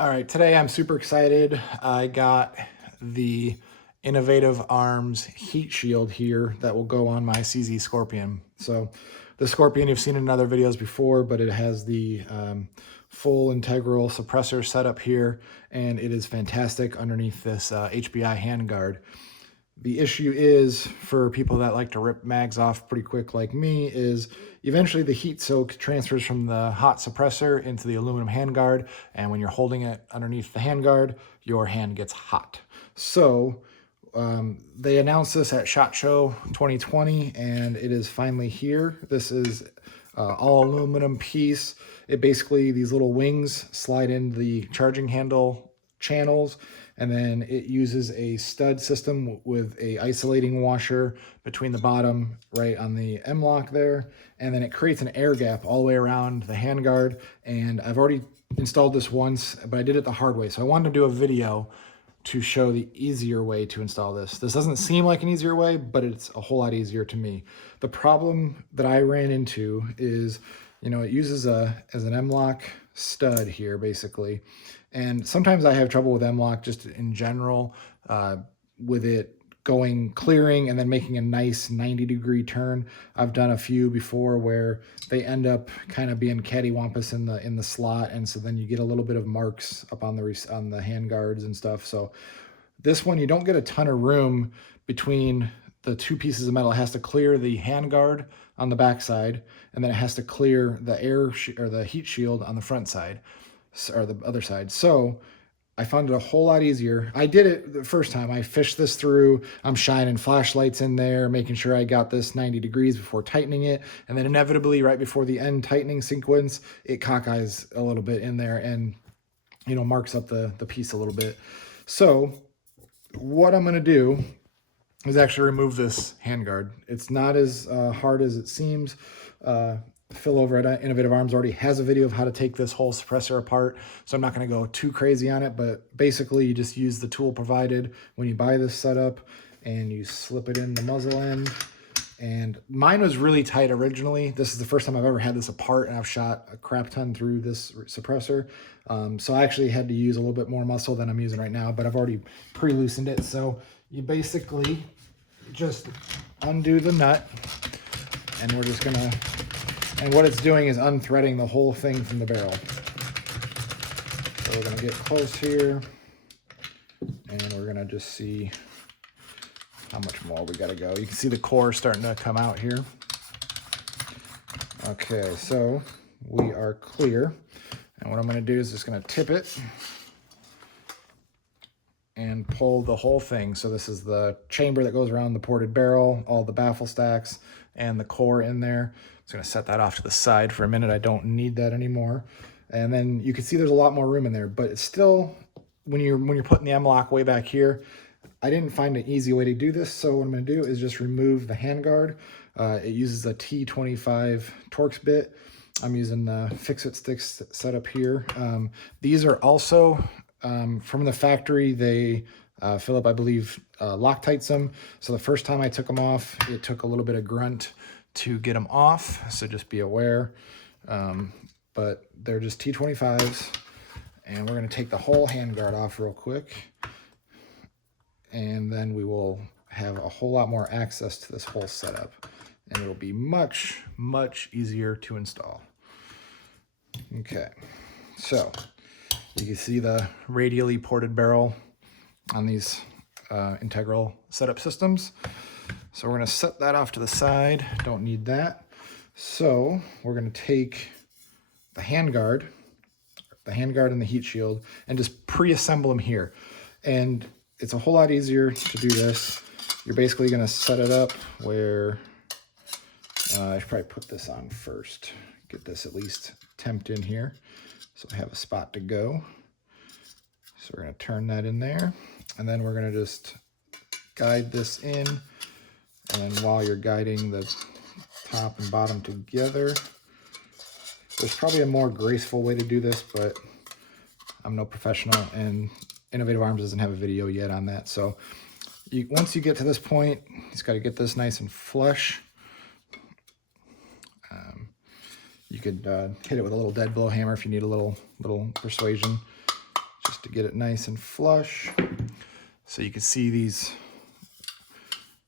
All right, today I'm super excited. I got the Innovative Arms heat shield here that will go on my CZ Scorpion. So the Scorpion you've seen in other videos before, but it has the full integral suppressor setup here, and it is fantastic underneath this HBI handguard. The issue is, for people that like to rip mags off pretty quick like me, is eventually the heat soak transfers from the hot suppressor into the aluminum handguard, and when you're holding it underneath the handguard, your hand gets hot. So they announced this at SHOT Show 2020, and it is finally here. This is all aluminum piece. It basically, these little wings slide in the charging handle channels, and then it uses a stud system with a isolating washer between the bottom right on the M-lock there, and then it creates an air gap all the way around the handguard. And I've already installed this once, but I did it the hard way, so I wanted to do a video to show the easier way to install this. This doesn't seem like an easier way, but it's a whole lot easier to me. The problem that I ran into is, it uses as an M-lock stud here, basically. And sometimes I have trouble with M-lock just in general, with it clearing and then making a nice 90-degree turn. I've done a few before where they end up kind of being cattywampus in the slot, and so then you get a little bit of marks up on the hand guards and stuff. So this one, you don't get a ton of room between the two pieces of metal. It has to clear the hand guard on the back side, and then it has to clear the or the heat shield on the front side, or the other side. So I found it a whole lot easier. I did it the first time. I fished this through. I'm shining flashlights in there, making sure I got this 90 degrees before tightening it. And then inevitably, right before the end tightening sequence, it cockeyes a little bit in there and, marks up the piece a little bit. So what I'm going to do is actually remove this handguard. It's not as hard as it seems. Phil over at Innovative Arms already has a video of how to take this whole suppressor apart, so I'm not going to go too crazy on it, but basically you just use the tool provided when you buy this setup, and you slip it in the muzzle end. And mine was really tight originally. This is the first time I've ever had this apart, and I've shot a crap ton through this suppressor. So I actually had to use a little bit more muscle than I'm using right now, but I've already pre-loosened it. So you basically just undo the nut, and we're just gonna, and what it's doing is unthreading the whole thing from the barrel. So we're gonna get close here, and we're gonna just see how much more we gotta go. You can see the core starting to come out here. Okay, so we are clear. And what I'm gonna do is just gonna tip it and pull the whole thing. So this is the chamber that goes around the ported barrel, all the baffle stacks, and the core in there. Just gonna set that off to the side for a minute. I don't need that anymore. And then you can see there's a lot more room in there, but it's still, when you're putting the M-lock way back here, I didn't find an easy way to do this. So what I'm gonna do is just remove the handguard. It uses a T25 Torx bit. I'm using the Fix-It sticks set up here. These are also from the factory. They Philip, I believe, Loctites them. So the first time I took them off, it took a little bit of grunt to get them off, so just be aware. But they're just T25s, and we're going to take the whole handguard off real quick, and then we will have a whole lot more access to this whole setup, and it'll be much, much easier to install. Okay, so you can see the radially ported barrel on these integral setup systems. So we're going to set that off to the side. Don't need that. So we're going to take the handguard and the heat shield, and just pre-assemble them here. And it's a whole lot easier to do this. You're basically going to set it up where I should probably put this on first. Get this at least temped in here, so I have a spot to go. So we're going to turn that in there, and then we're going to just guide this in. And then while you're guiding the top and bottom together, there's probably a more graceful way to do this, but I'm no professional, and Innovative Arms doesn't have a video yet on that. So once you get to this point, you just got to get this nice and flush. You could hit it with a little dead blow hammer if you need a little persuasion. just to get it nice and flush. So you can see these.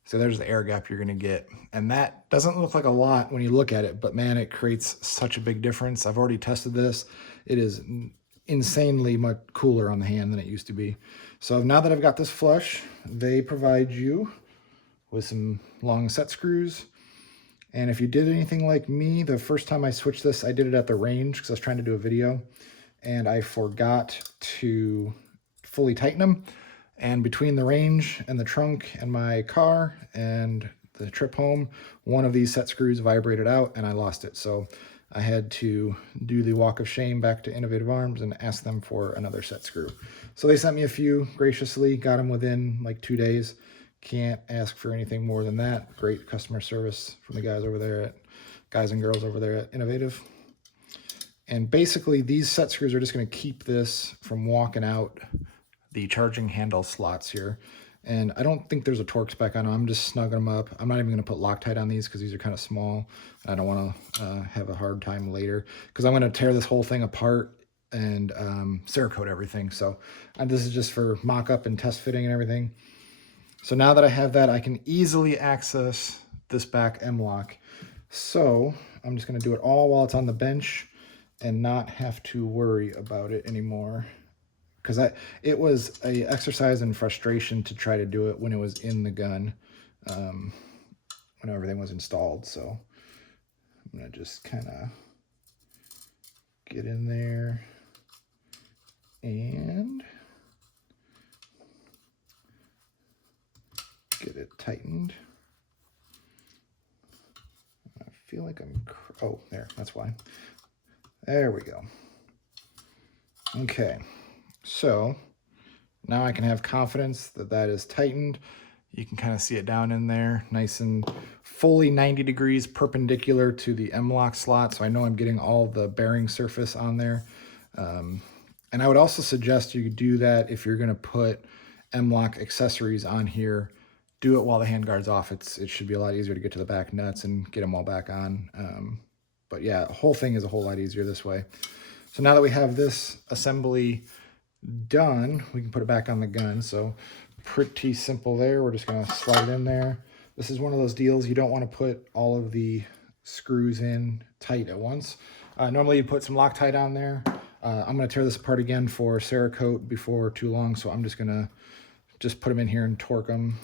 So there's the air gap you're gonna get. And that doesn't look like a lot when you look at it, but man, it creates such a big difference. I've already tested this. It is insanely much cooler on the hand than it used to be. So now that I've got this flush, they provide you with some long set screws. And if you did anything like me, the first time I switched this, I did it at the range because I was trying to do a video and I forgot to fully tighten them. And between the range and the trunk and my car and the trip home, one of these set screws vibrated out and I lost it. So I had to do the walk of shame back to Innovative Arms and ask them for another set screw. So they sent me a few graciously, got them within like 2 days. Can't ask for anything more than that. Great customer service from the guys over there at, guys and girls over there at Innovative. And basically these set screws are just gonna keep this from walking out the charging handle slots here. And I don't think there's a torque spec on them. I'm just snugging them up. I'm not even gonna put Loctite on these because these are kind of small. I don't wanna have a hard time later because I'm gonna tear this whole thing apart and Cerakote everything. So this is just for mock-up and test fitting and everything. So now that I have that, I can easily access this back M-lock. So I'm just gonna do it all while it's on the bench and not have to worry about it anymore. Because it was a exercise in frustration to try to do it when it was in the gun, when everything was installed. So I'm gonna just kind of get in there and get it tightened. I feel like I'm, oh, there, that's why. There we go. Okay. So now I can have confidence that that is tightened. You can kind of see it down in there, nice and fully 90 degrees perpendicular to the M-lock slot. So I know I'm getting all the bearing surface on there. And I would also suggest you do that if you're gonna put M-lock accessories on here, do it while the handguard's off. It should be a lot easier to get to the back nuts and get them all back on. But yeah, the whole thing is a whole lot easier this way. So now that we have this assembly done, we can put it back on the gun. So pretty simple there. We're just gonna slide it in there. This is one of those deals you don't want to put all of the screws in tight at once. Normally you put some Loctite on there. I'm gonna tear this apart again for Cerakote before too long, so I'm just gonna put them in here and torque them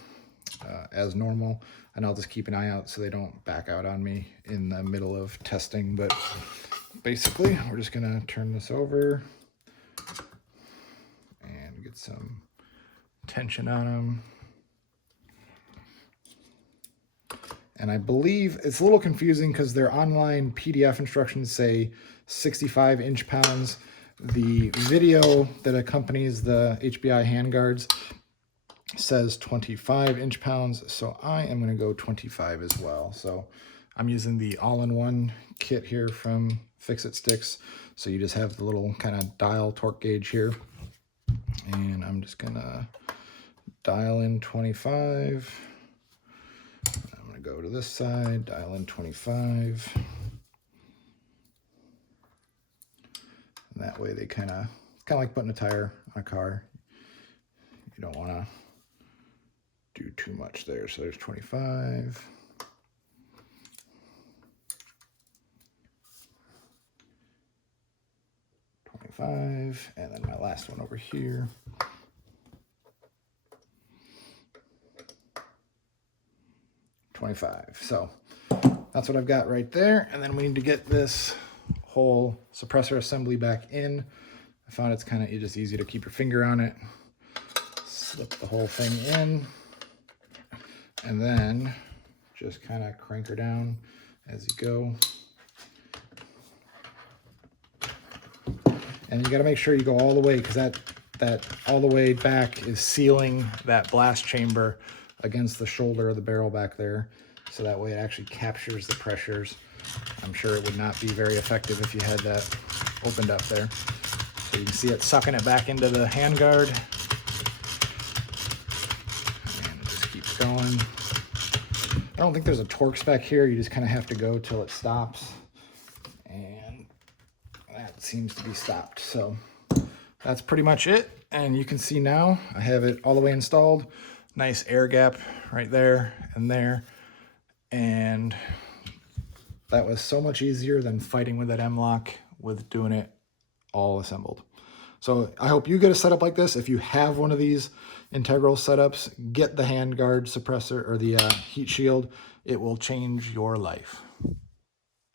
as normal, and I'll just keep an eye out so they don't back out on me in the middle of testing. But basically we're just gonna turn this over and get some tension on them. And I believe it's a little confusing because their online PDF instructions say 65 inch-pounds. The video that accompanies the HBI handguards says 25 inch-pounds, so I am going to go 25 as well. So I'm using the all-in-one kit here from Fix-It Sticks. So you just have the little kind of dial torque gauge here. And I'm just gonna dial in 25. I'm gonna go to this side, dial in 25. And that way they kind of like putting a tire on a car. You don't want to do too much there. So there's 25. And then my last one over here. $25. So that's what I've got right there. And then we need to get this whole suppressor assembly back in. I found it's kind of just easy to keep your finger on it. Slip the whole thing in. And then just kind of crank her down as you go. And you got to make sure you go all the way, because that all the way back is sealing that blast chamber against the shoulder of the barrel back there. So that way it actually captures the pressures. I'm sure it would not be very effective if you had that opened up there. So you can see it sucking it back into the handguard. And it just keeps going. I don't think there's a torque spec here. You just kind of have to go till it stops. And that seems to be stopped. So that's pretty much it. And you can see now I have it all the way installed. Nice air gap right there and there. And that was so much easier than fighting with that M-lock with doing it all assembled. So I hope you get a setup like this. If you have one of these integral setups, get the handguard suppressor or the heat shield. It will change your life.